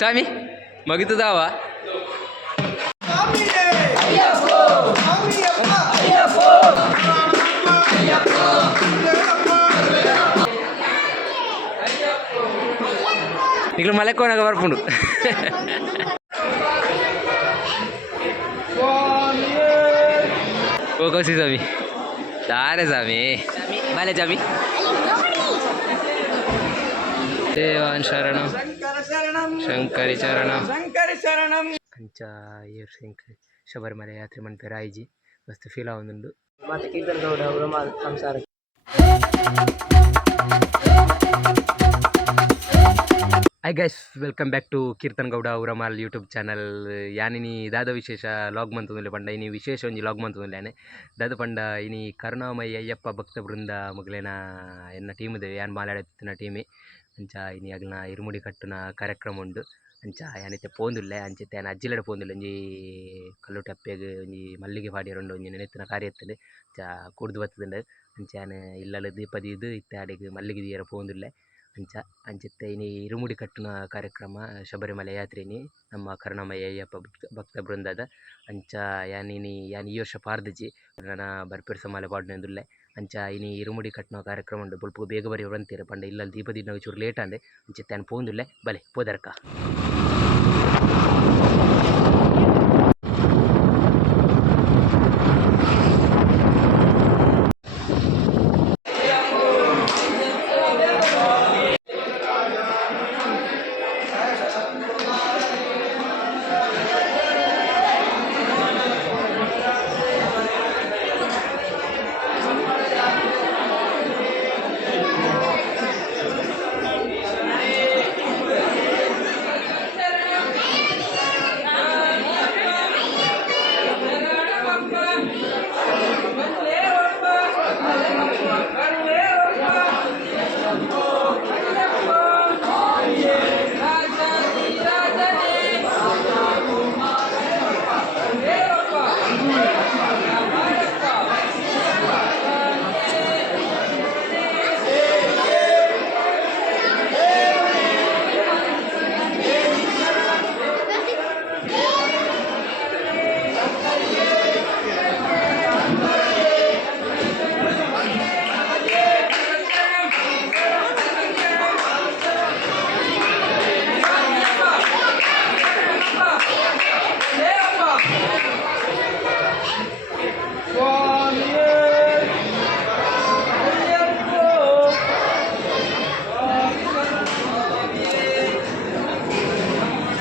ಸ್ವಾಮಿ ಮಗಿತದಾವ ఇక్కడ మలెక్కువనగా వరపుండు ఓకోసి స్వామి దారే స్వామి బాలే స్వామి దేవాన్ శరణం ಶಂಕರಿ ಚರಣಂ ಅಂಚ ಏರ್ ಶಂಕರಿ ಶಬರಿಮಲೆ ಯಾತ್ರೆ ಮನ್ಪೇರು ಆಯ್ಜಿ ಮಸ್ತ್ ಫೀಲ್ ಆವೊಂದುಂಡು ಮತ್ತೆ ಕೀರ್ತನ್ ಗೌಡ ಉರಮಾಲ್ ಸಂಸಾರ. Hi guys, welcome back to Keerthan Gowda ಉರಮಾಲ್ ಯೂಟ್ಯೂಬ್ ಚಾನಲ್. ಯಾನಿನಿ ದಾದ ವಿಶೇಷ ಲಾಗ್ ಮಂತುಂದುಲೆ ಪಂಡ ಇನಿ ವಿಶೇಷ ಒಂಜಿ ಲಾಗ್ ಮಂತುಂದುಲ್ಲೇನೆ ದಾದ ಪಂಡ ಇನಿ ಕರುಣಾಮಯಿ ಅಯ್ಯಪ್ಪ ಭಕ್ತ ಬೃಂದ ಮುಗ್ಲೇನ ಎನ್ನ ಟೀಮ್ ಇದೆ ಯಾನ್ ಮಾಲಾಡತ್ತಿನ ಟೀಮಿ ಅಂಚ ಇನಿ ಅಗ್ಲನ ಇರುಮುಡಿ ಕಟ್ಟುನ ಕಾರ್ಯಕ್ರಮ ಉಂಡು ಅಂಚ ಯಾನೈತೆ ಪೋಂದುಲ್ಲೆ ಅಂಚೆತ್ತೆ ಯಾನ ಅಜ್ಜಿಲಡೆ ಪೋಂದುಲ್ಲೆ ಒಂಜಿ ಕಲ್ಲು ಟಪ್ಪೆಗ್ ಒಂಜಿ ಮಲ್ಲಿಗೆ ಪಾಡಿಯರುಂಡು ಒಂಜಿ ನೆನೆತ್ತಿನ ಕಾರ್ಯ ಇತ್ತಂಡೆ ಅಂಚ ಕುಡ್ದು ಬತ್ತದುಂಡು ಅಂಚ ಯಾನ್ ಇಲ್ಲಲು ದೀಪ ದೀದು ಇತ್ತೆ ಆಡೆಗ್ ಮಲ್ಲಿಗೆ ದೀಯರ ಪೋಂದುಲ್ಲೆ ಅಂಚ ಅಂಚೆತ್ತೆ ಇನಿ ಇರುಮುಡಿ ಕಟ್ಟುನ ಕಾರ್ಯಕ್ರಮ ಶಬರಿಮಲೆ ಯಾತ್ರೆನಿ ನಮ್ಮ ಕರುಣಾಮಯಿ ಅಯ್ಯಪ್ಪ ಭಕ್ತ ಬೃಂದದ ಅಂಚ ಯಾನ್ ಈ ವರ್ಷ ಪಾರ್ದಜಿ ನನ್ನ ಬರ್ಪೇರು ಸಮಾಲೆ ಪಾಡ್ನೆಂದುಲ್ಲೆ ಅಂಚ ಇನಿ ಇರುಮುಡಿ ಕಟ್ಟುನ ಕಾರ್ಯಕ್ರಮ ಉಂಡು ಬುಲ್ಪ ಬೇಗ ಬರಿ ಹೊರಂತೀರ ಪಂಡ ಇಲ್ಲಲ್ಲಿ ದೀಪ ದೀಡ್ನಾಗ ಚೂರು ಲೇಟ್ ಅಂದೆ ಅಂಚೆತ್ತೆ ಯಾನ್ ಪೋಂದುಲ್ಲೆ ಬಲೆ ಪೋದರ್ಕ.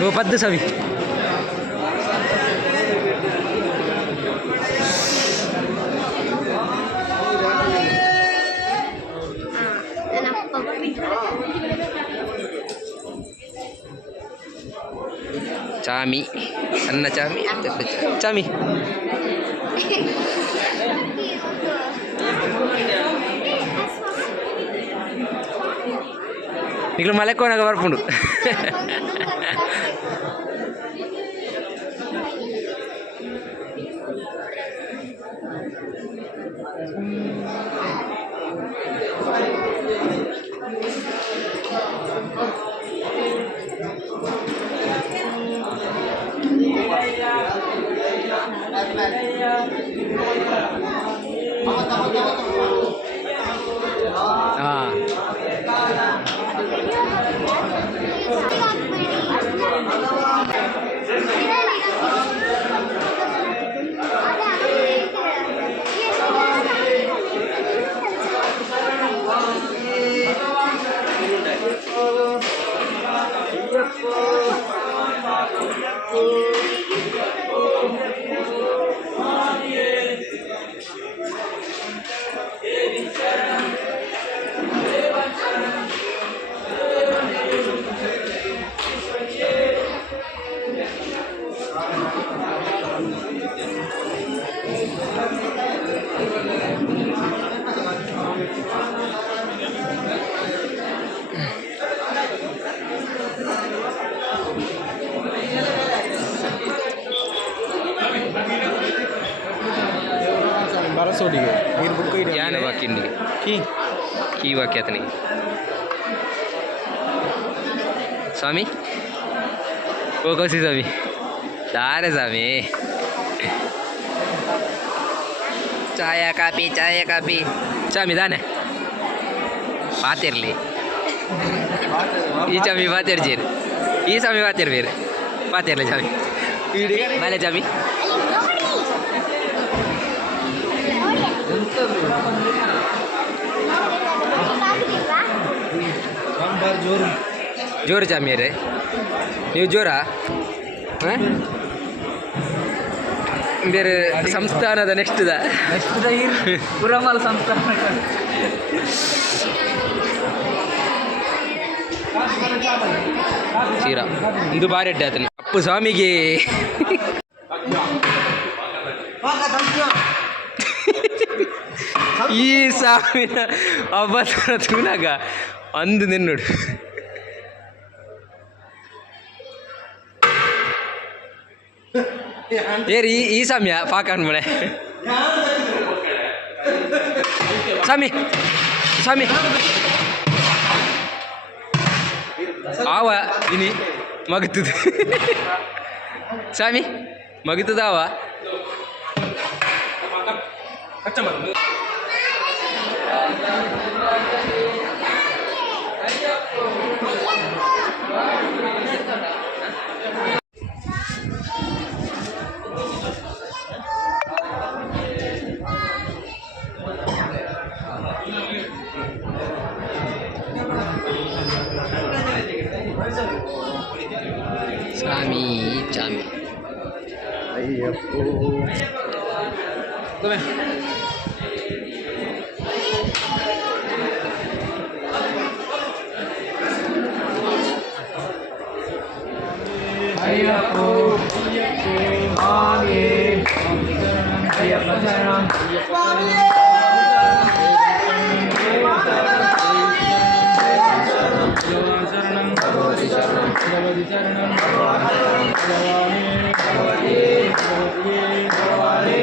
वो पद्द सभी चामी अन्न चामी चामी ఇక్కడ మలెక్కువనగా వరపుండు ಬರಸೋಡಿಗೆ ನೀರು ಬುಕ್ ಇದೆ ಯಾನೆ ವಾಕಿಂಡಿಗೆ ಕೀ ವಾಕ್ಯಾತನಿಗೆ ಸ್ವಾಮಿ ओ कौशी स्वामी सारे स्वामी चाया कापी स्वामी जाने पातेरली ई स्वामी पातेर जीर ई स्वामी पातेर वीर पातेरले स्वामी माले स्वामी ಜೋರು ಜಾಮಿಯರೇ ನೀವು ಜೋರಾ ಬೇರೆ ಸಂಸ್ಥಾನದ ನೆಕ್ಸ್ಟ್ದ ಪುರಮಾಲ ಸಂಸ್ಥಾನ ಸೀರಾ ಇದು ಬಾರಿ ಅಡ್ಡ ಆತನ ಅಪ್ಪು ಸ್ವಾಮಿಗೆ ಈ ಸಾವಿನ ಅಬ್ಬನ ತೂನಾಗ ಅಂದು ನಿನ್ನೋಡು ಏರಿ ಈ ಸಮಯ ಪಾಕನ್ ಮಳೆ ಸ್ವಾಮಿ ಸ್ವಾಮಿ ಆವ ಇನಿ ಮಗತದ ಸ್ವಾಮಿ ಮಗತದಾವ ಸ್ವಾಮಿ ಚಾಮಿ ಅಯ್ಯಪ್ಪೋ ಅಯ್ಯಪ್ಪೋ ಸ್ವಾಮಿ ಅಯ್ಯಪ್ಪ ಶರಣಂ ಸ್ವಾಮಿ ಶರಣಂ ಭಗವತಿ ಶರಣಂ ಭಗವತಿ ಶರಣಂ ಭಗವಾನೇ ಭಗವತಿ ಭಗವಾನೇ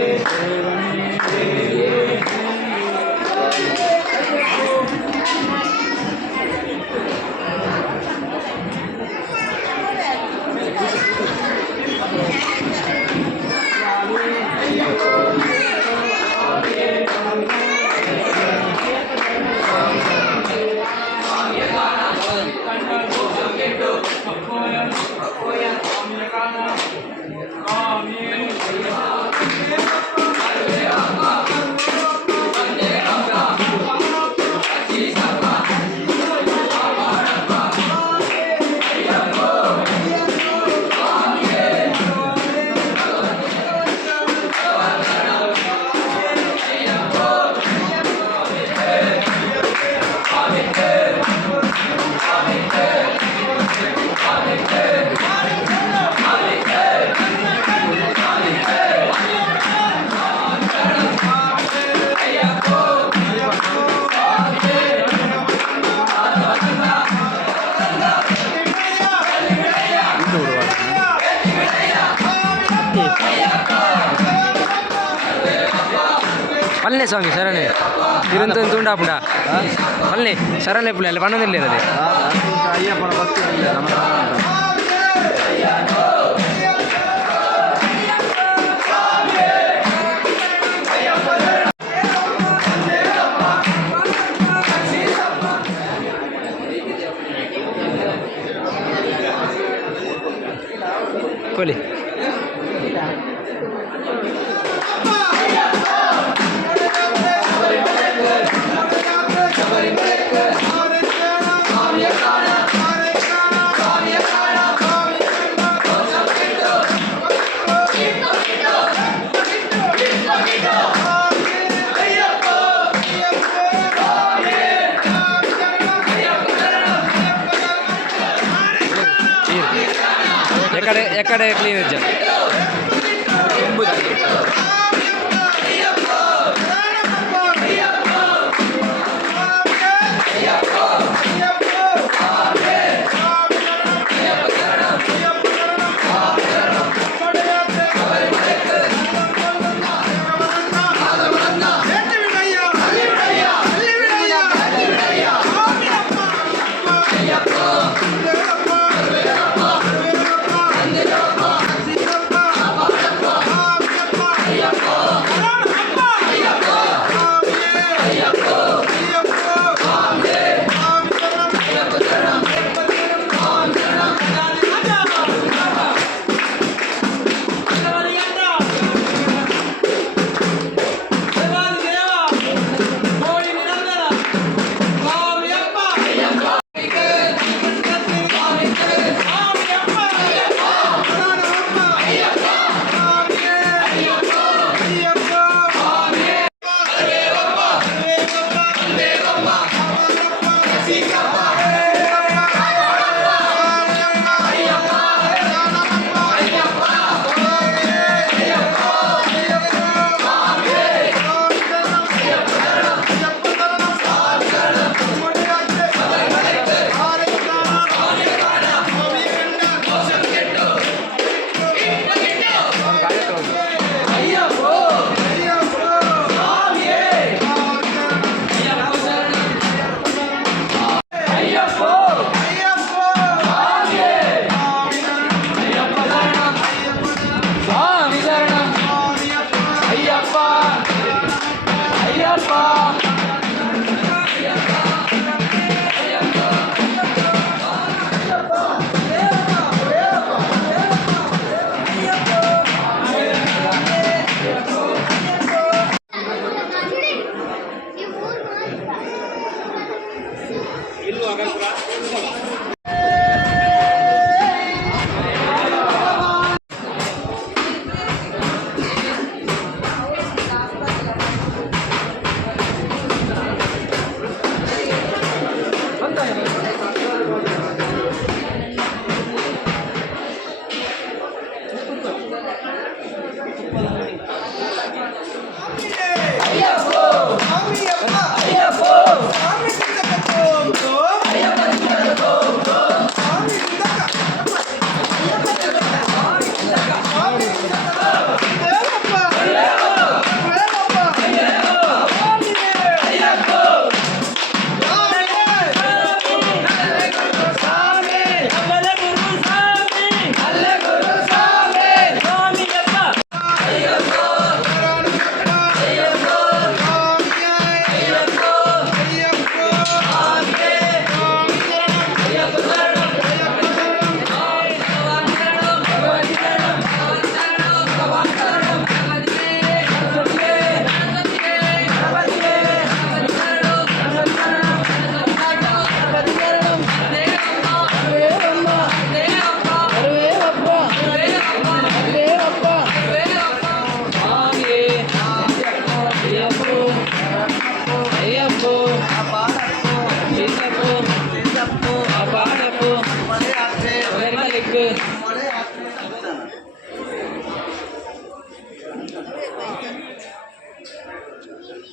పల్లె స్వామి సరేనే ఇరంతా ఉండాపుడా పల్లె సరేలే ఇప్పుడు అలా పన్నది లేదు అది అయ్యప్ప భక్తి కోలి ఎక్కడ క్లీన్ వచ్చా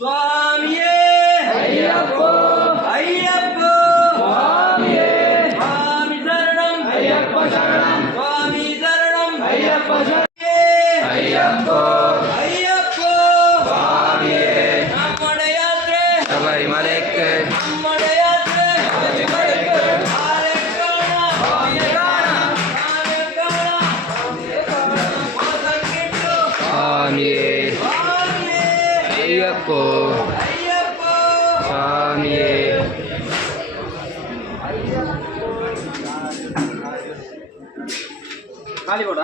ಸ್ವಾಮಿಯೇ ಅಯ್ಯಪ್ಪೋ ಅಯ್ಯಪ್ಪೋ ಸ್ವಾಮಿಯೇ ಸ್ವಾಮಿ ಶರಣಂ ಅಯ್ಯಪ್ಪ ಶರಣಂ ಸ್ವಾಮಿ ಶರಣಂ ಅಯ್ಯಪ್ಪ ಶರಣಂ ಅಯ್ಯಪ್ಪೋ ಅಯ್ಯಪ್ಪೋ ಸ್ವಾಮಿಯೇ ನಮ್ಮಡ ಯಾತ್ರೆ ಶಬರಿಮಲೆಗೆ ನಮ್ಮಡ ಯಾತ್ರೆ ಶಬರಿಮಲೆಗೆ ಸ್ವಾಮಿಯೇ ಅಯ್ಯಪ್ಪೋ ಸ್ವಾಮಿಯೇ ಖಾಲಿ ಕೊಡ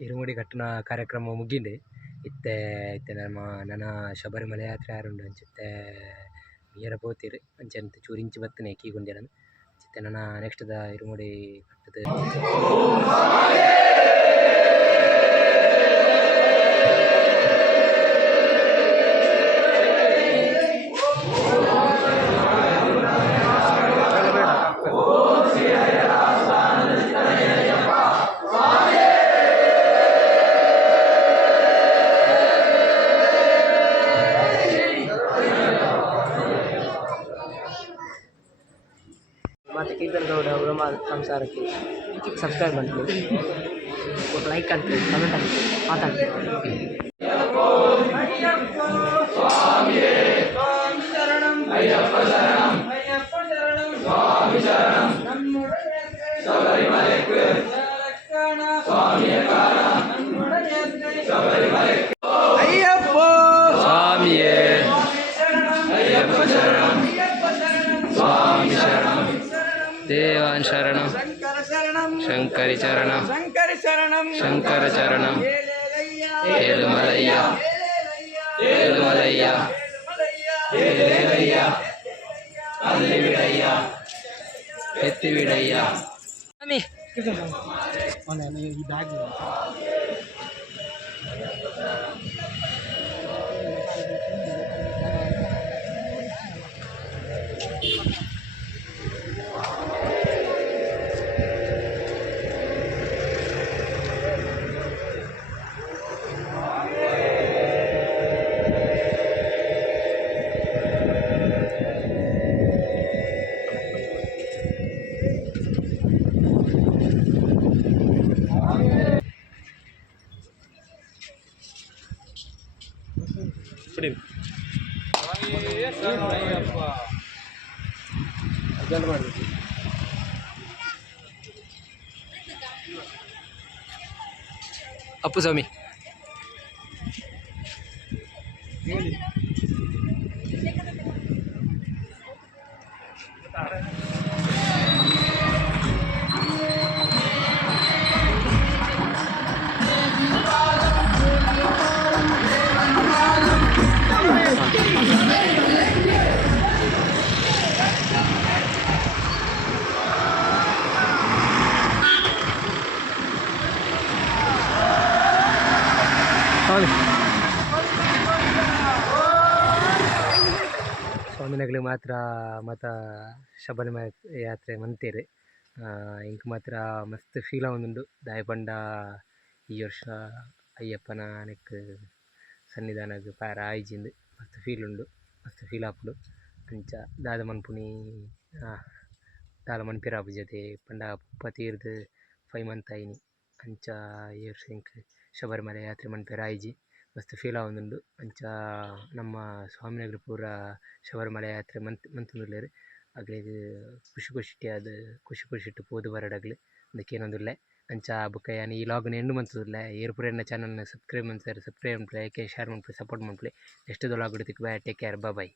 ಇರುಮುಡಿ ಕಟ್ಟುನ ಕಾರ್ಯಕ್ರಮ ಮುಗಿಂಡೆ ಇತ್ತೆ ಇತ್ತೆ ನನ್ನ ಶಬರಿಮಲೆ ಯಾತ್ರೆ ಆರುಂಡು ಅಂಚಿತ್ತೆ ಮೀಯರ ಪೋತಿರು ಅಂಚಂತ ಚೂರಿಂಚಿ ಬತ್ತನೆ ಕೀಗುಂದಿರನ್ ಚಿತ್ತೆ ನನ್ನ ನೆಕ್ಸ್ಟ್ ದ ಇರುಮುಡಿ ಕಟ್ಟದ ಮತ್ತು ಕೀರ್ತನ್ ಗೌಡ ಉರಮಾಲ್ ಸಂಸಾರಕ್ಕೆ ಸಬ್ಸ್ಕ್ರೈಬ್ ಮಾಡ್ತೀವಿ ಒಂದು ಲೈಕ್ ಅಂತ ಕಮೆಂಟ್ ಅಂತ ಮಾತಾಡ್ತೀವಿ ಅಯ್ಯಪ್ಪೋ ಸ್ವಾಮಿಯೇ ಅಯ್ಯಪ್ಪ ಶರಣಂ ಸ್ವಾಮಿ ಶರಣಂ ದೇವಾನ್ ಶರಣಂ ಶಂಕರಿ ಚರಣಂ ಶಂಕರ ಚರಣಂ ಏಳುಮಲಯ್ಯ ಏಳುಮಲಯ್ಯ ಏಳಯ್ಯ ಅಲ್ಲಿ ಬಿಡಯ್ಯ ಎತ್ತಿ ಬಿಡಯ್ಯ ಸ್ವಾಮಿ ಈ ಬ್ಯಾಗ್ ಅಪ್ಪು ಸ್ವಾಮಿ ಸ್ವಾಮಿನಗಳಿಗೆ ಮಾತ್ರ ಮತ್ತು ಶಬರಿಮಲೆ ಯಾತ್ರೆ ಮಂತೇರು ಇಂಕ್ ಮಾತ್ರ ಮಸ್ತ್ ಫೀಲ್ ಆವೊಂದುಂಡು ದಾಯೆ ಪಂಡ ಈ ವರ್ಷ ಅಯ್ಯಪ್ಪನ ನೆಕ್ ಸನ್ನಿಧಾನಗ್ ಪಾರ ಆಯ್ಜಿಂದು ಮಸ್ತ್ ಫೀಲ್ ಉಂಡು ಮಸ್ತ್ ಫೀಲ್ ಆಪುಂಡು ಅಂಚ ದಾದ ಮನ್ಪುನಿ ದಾಲ ಮನ್ಪಿರಾಪು ಜೊತೆ ಪಂಡ ಪುಪ್ಪ ತೀರ್ದು 5 ಮಂತ್ ಆಯಿನಿ ಅಂಚ ಈ ವರ್ಷ ಇಂಕ್ ಶಬರಿಮಲೆ ಯಾತ್ರೆ ಮನ್ಪೆರ ಆಯ್ಜಿ ಮಸ್ತ್ ಫೀಲ್ ಆವೊಂದುಂಡು ಅಂಚ ನಮ್ಮ ಸ್ವಾಮಿನಗರ ಪೂರ ಶಬರಿಮಲೆ ಯಾತ್ರೆ ಮಂತೊಂದುಲ್ಲೆರ್ ಅಕ್ಲೆಗ್ ಖುಷಿ ಖುಷಿಟ್ ಪೋದು ಬರಡಗ್ಲು ಅದಕ್ಕೇನೊಂದುಲ್ಲೆ ಅಂಚ ಬೊಕ ಯಾನ್ ಈ ಲಾಗ್ನ ಎಂಡ್ ಮಂತುದುಲ್ಲೆ ಏರ್ ಪೂರ ಎನ್ನ ಚಾನಲ್ನ ಸಬ್ಸ್ಕ್ರೈಬ್ ಮನ್ಪುವೆರ್ ಸಬ್ಸ್ಕ್ರೈಬ್ ಮನ್ಪುಲೆ ಲೈಕ್ ಶೇರ್ ಮನ್ಪುಲೆ ಸಪೋರ್ಟ್ ಮನ್ಪುಲೆ ನೆಕ್ಸ್ಟ್ ಲಾಗ್ ತಿಕ್ಕುವ ಟೇಕ್ ಕೇರ್ ಬೈ.